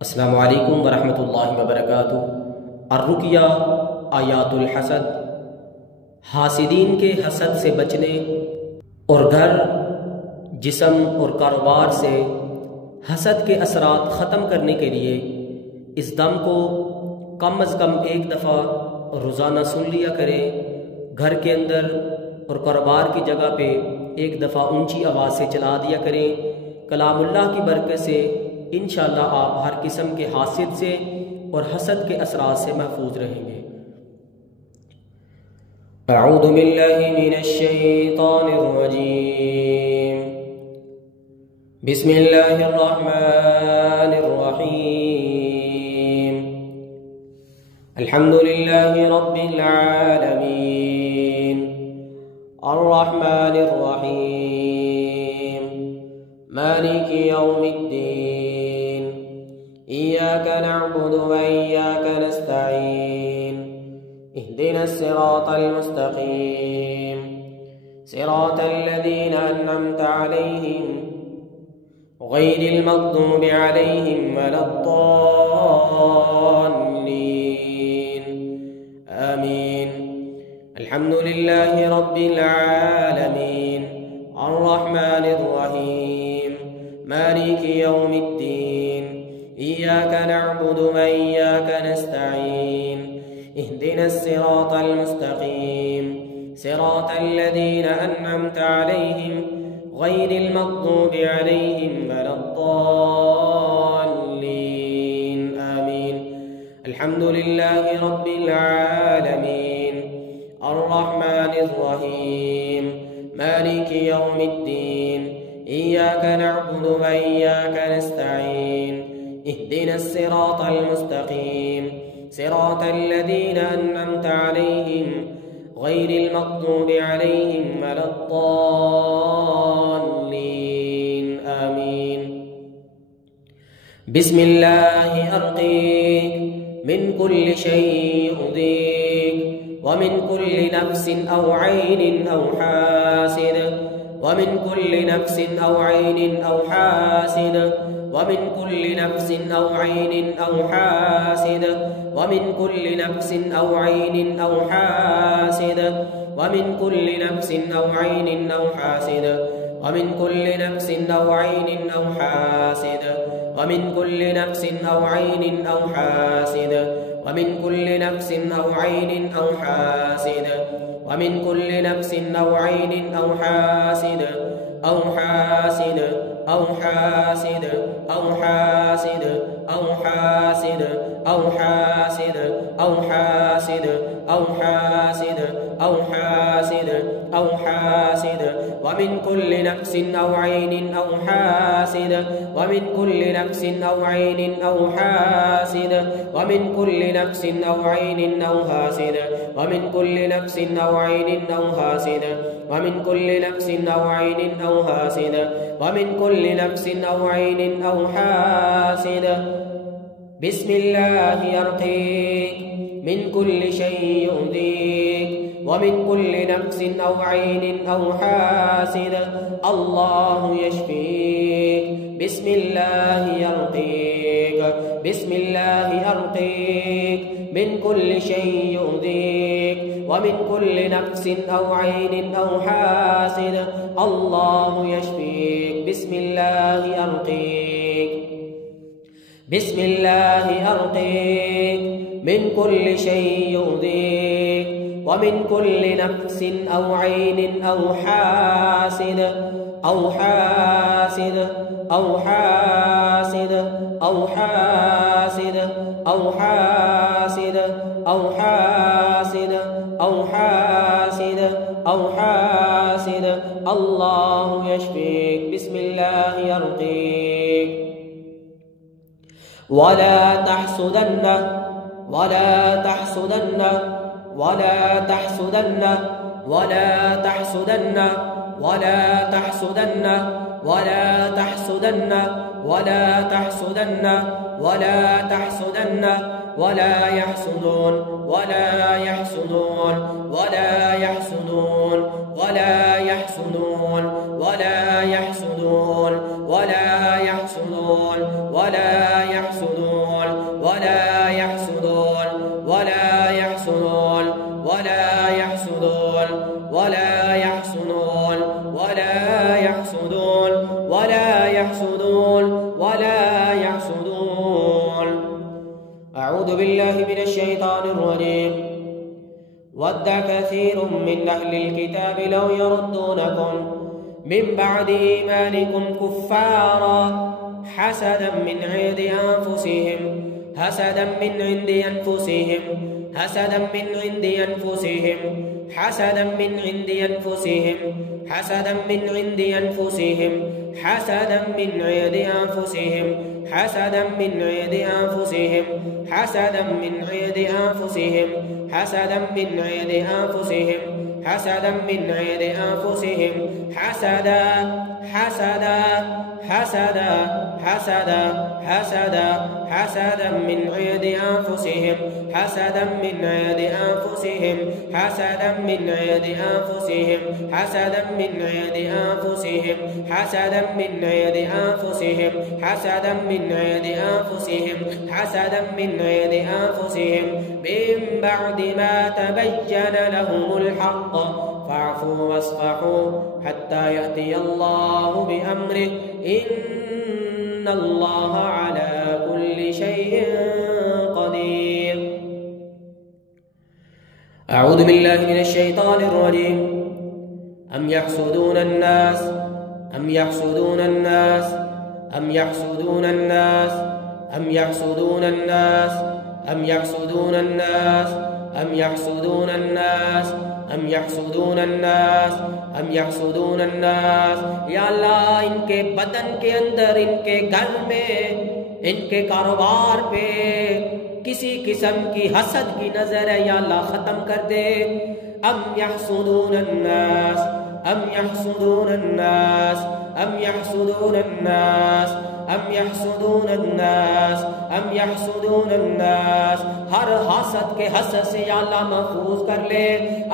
अस्सलामु अलैकुम वरहमतुल्लाहि वबरकातुहू। अर्रुक़िया आयातुल हसद, हासिदीन के हसद से बचने और घर, जिस्म और कारोबार से हसद के असरात ख़त्म करने के लिए इस दम को कम अज़ कम एक दफ़ा रोज़ाना सुन लिया करें। घर के अंदर और कारोबार की जगह पे एक दफ़ा ऊंची आवाज़ से चला दिया करें। कलामुल्लाह की बरकत से इंशाअल्लाह आप हर किस्म के हासिद से और हसद के असरात से महफूज रहेंगे। अऊज़ु बिल्लाहि मिनश शैतानिर रजीम। बिस्मिल्लाहिर रहमानिर रहीम। अल्हम्दुलिल्लाहि रब्बिल आलमीन, अर्रहमानिर रहीम, मालिकि यौमिद्दीन, इय्याका नअबुदु व इय्याका नस्तईन, इहदिनस सिरातल मुस्तक़ीम, सिरातल लज़ीना अन्अमता अलैहिम, गैरिल मग़दूबि अलैहिम वलद्दाल्लीन, आमीन। अल्हम्दुलिल्लाहि रब्बिल आलमीन, अर्रहमानिर रहीम, मालिकि यौमिद्दीन, इय्याका नअबुदु व इय्याका नस्तईन, इहदिनस सिरातल मुस्तक़ीम, सिरातल लज़ीना अन्अमता अलैहिम, गैरिल मग़दूबि अलैहिम वलद्दाल्लीन, आमीन। अल्हम्दुलिल्लाहि रब्बिल आलमीन, अर्रहमानिर रहीम, मालिकि यौमिद्दीन, इय्याका नअबुदु व इय्याका नस्तईन, इहदिनस सिरातल मुस्तक़ीम, सिरातल लज़ीना अन्अमता अलैहिम, गैरिल मग़दूबि अलैहिम वलद्दाल्लीन, आमीन। बिस्मिल्लाहि अर्क़ीक मिन कुल्लि शैइन युज़ीक व मिन कुल्लि नफ्सिन औ ऐनिन औ हासिद, व मिन कुल्लि नफ्सिन औ ऐनिन औ हासिद, व मिन कुल्लि नफ्सिन औ ऐनिन औ हासिद, व मिन कुल्लि नफ्सिन औ ऐनिन औ हासिद, व मिन कुल्लि नफ्सिन औ ऐनिन औ हासिद, व मिन कुल्लि नफ्सिन औ ऐनिन औ हासिद, व मिन कुल्लि नफ्सिन औ ऐनिन औ हासिद, व मिन कुल्लि नफ्सिन औ ऐनिन औ हासिद, व मिन कुल्लि नफ्सिन औ ऐनिन औ हासिद, औ हासिद, औ हासिद, औ हासिद, औ हासिद, औ हासिद, औ हासिद, औ हासिद, औ हासिद, औ हासिद, व मिन कुल्लि नफ्सिन औ ऐनिन औ हासिद, व मिन कुल्लि नफ्सिन औ ऐनिन औ हासिद, व मिन कुल्लि नफ्सिन औ ऐनिन औ हासिद, व मिन कुल्लि नफ्सिन औ ऐनिन औ हासिद, व मिन कुल्लि नफ्सिन औ ऐनिन औ हासिद, व मिन कुल्लि नफ्सिन औ ऐनिन औ हासिद। बिस्मिल्लाहि अर्क़ीक मिन कुल्लि शैइन युज़ीक व मिन कुल्लि नफ्सिन औ ऐनिन औ हासिद, अल्लाहु यश्फ़ीक। बिस्मिल्लाहि अर्क़ीक, बिस्मिल्लाहि अर्क़ीक मिन कुल्लि शैइन युज़ीक व मिन कुल्लि नफ्सिन औ ऐनिन औ हासिद, अल्लाहु यश्फ़ीक। बिस्मिल्लाहि अर्क़ीक, बिस्मिल्लाहि अर्क़ीक मिन कुल्लि शैइन युज़ीक व मिन कुल्लि नफ्सिन औ ऐनिन औ हासिद, औ हासिद, औ हासिद, औ हासिद, औ हासिद, औ हासिद, औ हासिद, औ हासिद, अल्लाहु यश्फ़ीक। बिस्मिल्लाहि अर्क़ीक। वला तहसुदन्न, वला तहसुदन्न, वला तहसुदन्न, वला तहसुदन्न, वला तहसुदन्न, वला तहसुदन्न, वला तहसुदन्न, वला तहसुदन्न, वला यहसुदून, वला यहसुदून, वला यहसुदून, वला यहसुदून, वला यहसुदून, वला यहसुदून, ولا يحسدون ولا يحسدون ولا يحسدون ولا يحسدون ولا يحسدون ولا يحسدون ولا يحسدون ولا يحسدون. أعوذ بالله من الشيطان الرجيم. ود كثير من أهل الكتاب لو يردونكم من بعد إيمانكم كفارا حسدا من عند أنفسهم حسدا من عند أنفسهم حسدا من عند أنفسهم حسدا من عند أنفسهم حسدا من عند أنفسهم حسدا من عند أنفسهم حسدا من عند أنفسهم حسدا من عند أنفسهم حسدا من عند أنفسهم حسدا من عند أنفسهم حسدا حسدا حسدا حسدا حسدا حسدا من عند أنفسهم حسدا من عند أنفسهم حسدا من عند أنفسهم حسدا من عند أنفسهم حسدا من عند أنفسهم حسدا من عند أنفسهم حسدا من عند أنفسهم من بعد ما تبين لهم الحق فاعفوا واصفحوا حتى يأتي الله بأمره إن الله على كل شيء قدير. أعوذ بالله من الشيطان الرجيم. أم يحسدون الناس أم يحسدون الناس أم يحسدون الناس أم يحسدون الناس أم يحسدون الناس أم يحسدون الناس أم يحسدون الناس أم يحسدون الناس. या अल्लाह इनके बदन के अंदर, इनके घर में, इनके कारोबार पे किसी किस्म की हसद की नजर है या अल्लाह खत्म कर दे। अम यहसुदून अन्नास अम यहसुदून अन्नास अम यहसुदून अन्नास अम यहसुदून अन्नास अम यहसुदून अन्नास। हर हसद के हसद से या अल्लाह महफूज कर ले।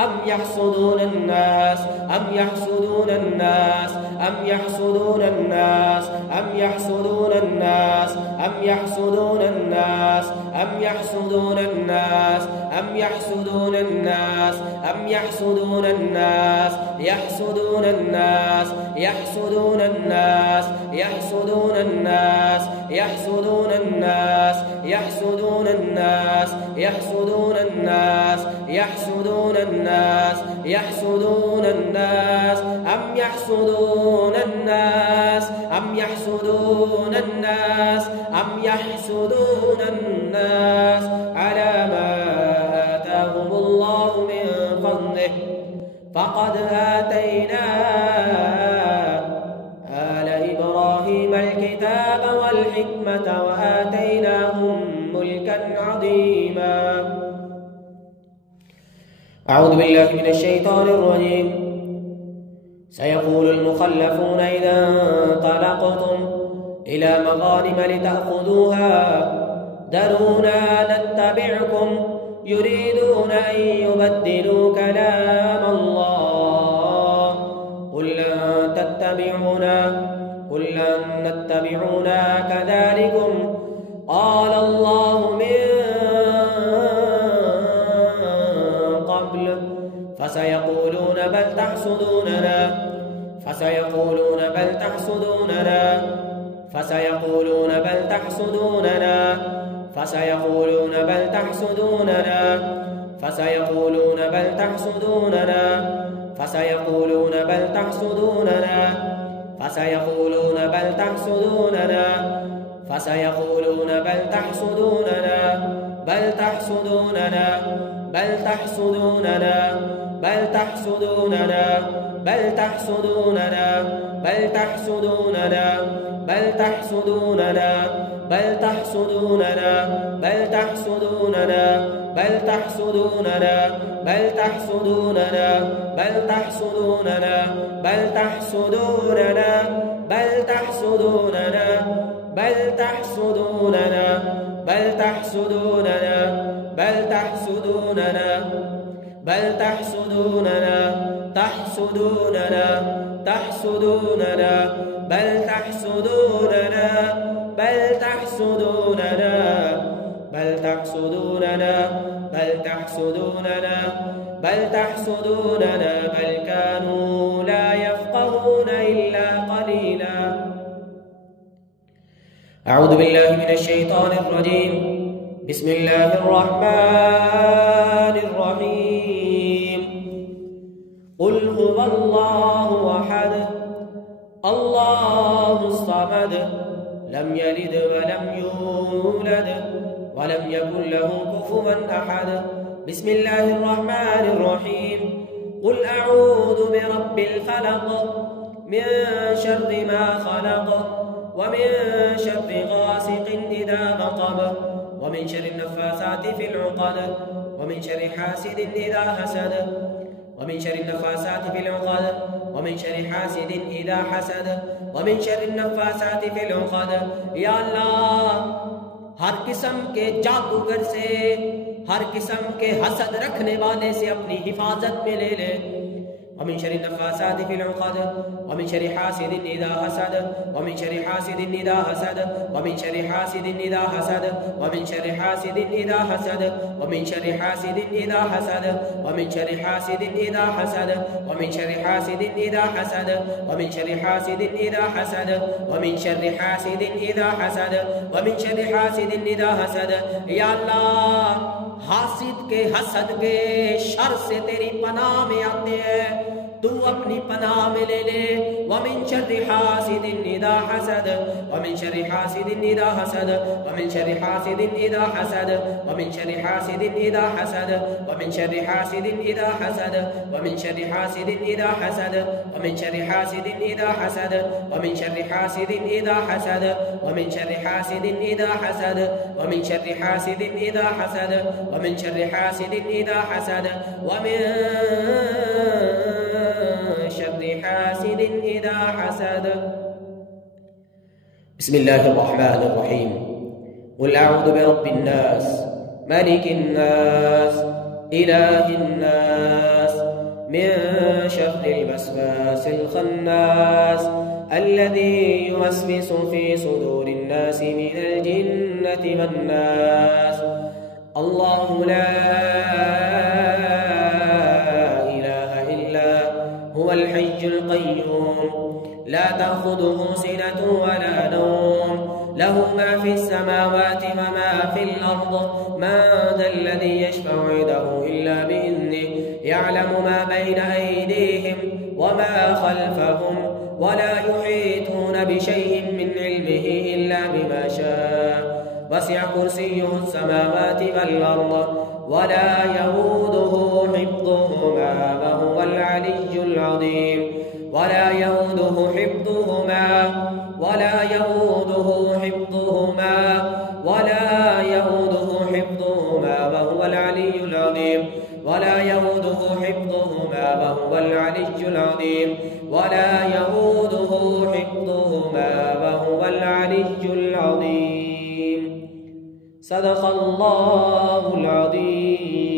अम यहसुदून अन्नास अम यहसुदून अन्नास अम यहसुदून अन्नास अम यहसुदून अन्नास अम यहसुदून अन्नास अम यहसुदून अन्नास अम यहसुदून अन्नास अम यहसुदून अन्नास यहसुदून अन्नास यहसुदून अन्नास यहसुदून अन्नास यहसुदून अन्नास यहसुदून अन्नास यहसुदून अन्नास यहसुदून अन्नास यहसुदून अन्नास। अम यहसुदून अन्नास अम यहसुदून अन्नास अम यहसुदून अन्नास अला मा आताहुमुल्लाहु मिन फज़लिहि फ़क़द आतैना आल इब्राहीम الكتاب والحكمة وآتيناهم ملكا عظيما. أعوذ بالله من الشيطان الرجيم. سيقول المخلفون إذا انطلقتم إلى مغانم لتأخذوها ذرونا نتبعكم يريدون أن يبدلوا كلام الله قل لن تتبعونا قل لن نتبعونا كذلكم قال الله من قبل فسيقولون بل تحسدوننا فسيقولون بل تحسدوننا فسيقولون بل تحسدوننا فسيقولون بل تحسدوننا فسيقولون بل تحسدوننا فسيقولون بل تحسدوننا فسيقولون بل تحسدوننا فسيقولون بل تحسدوننا بل تحسدوننا بل تحسدوننا بل تحسدوننا بل تحسدوننا بل تحسدوننا بل تحسدوننا بل تحسدوننا بل تحسدوننا بل تحسدوننا بل تحسدوننا بل تحسدوننا بل تحسدوننا بل تحسدوننا بل تحسدوننا بل تحسدوننا بل تحسدوننا بل تحسدوننا تحسدوننا تحسدوننا بل تحسدوننا بل تحسدوننا بل تحسدوننا بل تحسدوننا بل تحسدوننا بل كانوا لا يفقهون إلا قليلا. أعوذ بالله من الشيطان الرجيم. بسم الله الرحمن الرحيم. قل هو الله أحد الله الصمد لم يلد ولم يولد ولم يكن له كفوا أحد. بسم الله الرحمن الرحيم. قل أعوذ برب الفلق من شر ما خلق ومن شر غاسق إذا وقب ومن شر النفاثات في العقد ومن شر حاسد إذا حسد ومن شر النفاثات في العقد ومن شر حاسد إذا حسد ومن شر النفاثات في العقد. या अल्लाह हर किस्म के जादूगर से हर किस्म के हसद रखने वाले से अपनी हिफाजत में ले ले। ومن شر النفاثات في العقد ومن شر حاسد إذا حسد ومن شر حاسد إذا حسد ومن شر حاسد إذا حسد ومن شر حاسد إذا حسد ومن شر حاسد إذا حسد ومن شر حاسد إذا حسد ومن شر حاسد إذا حسد ومن شر حاسد إذا حسد ومن شر حاسد إذا حسد ومن شر حاسد إذا حسد. या अल्लाह हासिद के हसद के शर से तेरी पनाह में आते हैं, तू अपनी पनाह में ले ले। वमिन शर्रि हासिदिन इज़ा हसद वमिन शर्रि हासिदिन इज़ा हसद वमिन शर्रि हासिदिन इज़ा हसद वमिन शर्रि हासिदिन इज़ा हसद वमिन शर्रि हासिदिन इज़ा हसद वमिन शर्रि हासिदिन इज़ा हसद वमिन शर्रि हासिदिन इज़ा हसद वमिन शर्रि हासिदिन इज़ा हसद वमिन शर्रि हासिदिन इज़ा हसद वमिन शर्रि हासिदिन इज़ा हसद वमिन शर्रि हासिदिन इज़ा हसद वमिन شر حاسد إذا حسد. بسم الله الرحمن الرحيم. قل أعوذ برب الناس ملك الناس إله الناس من شر الوسواس الخناس الذي يوسوس في صدور الناس من الجنة والناس. الله لا هو الحي القيوم لا تأخذه سنة ولا نوم له ما في السماوات وما في الأرض. من ذا الذي يشفع عنده إلا بإذنه يعلم ما بين أيديهم وما خلفهم ولا يحيطون بشيء من علمه إلا بما شاء وسع كرسيه السماوات والأرض ولا يؤوده حفظهما وهو العلي العظيم. ولا يؤوده حفظهما ولا يؤوده حفظهما ولا يؤوده حفظهما وهو العلي العظيم. ولا يؤوده حفظهما وهو العلي العظيم. ولا يؤوده حفظهما وهو العلي العظيم. صدق الله العظيم.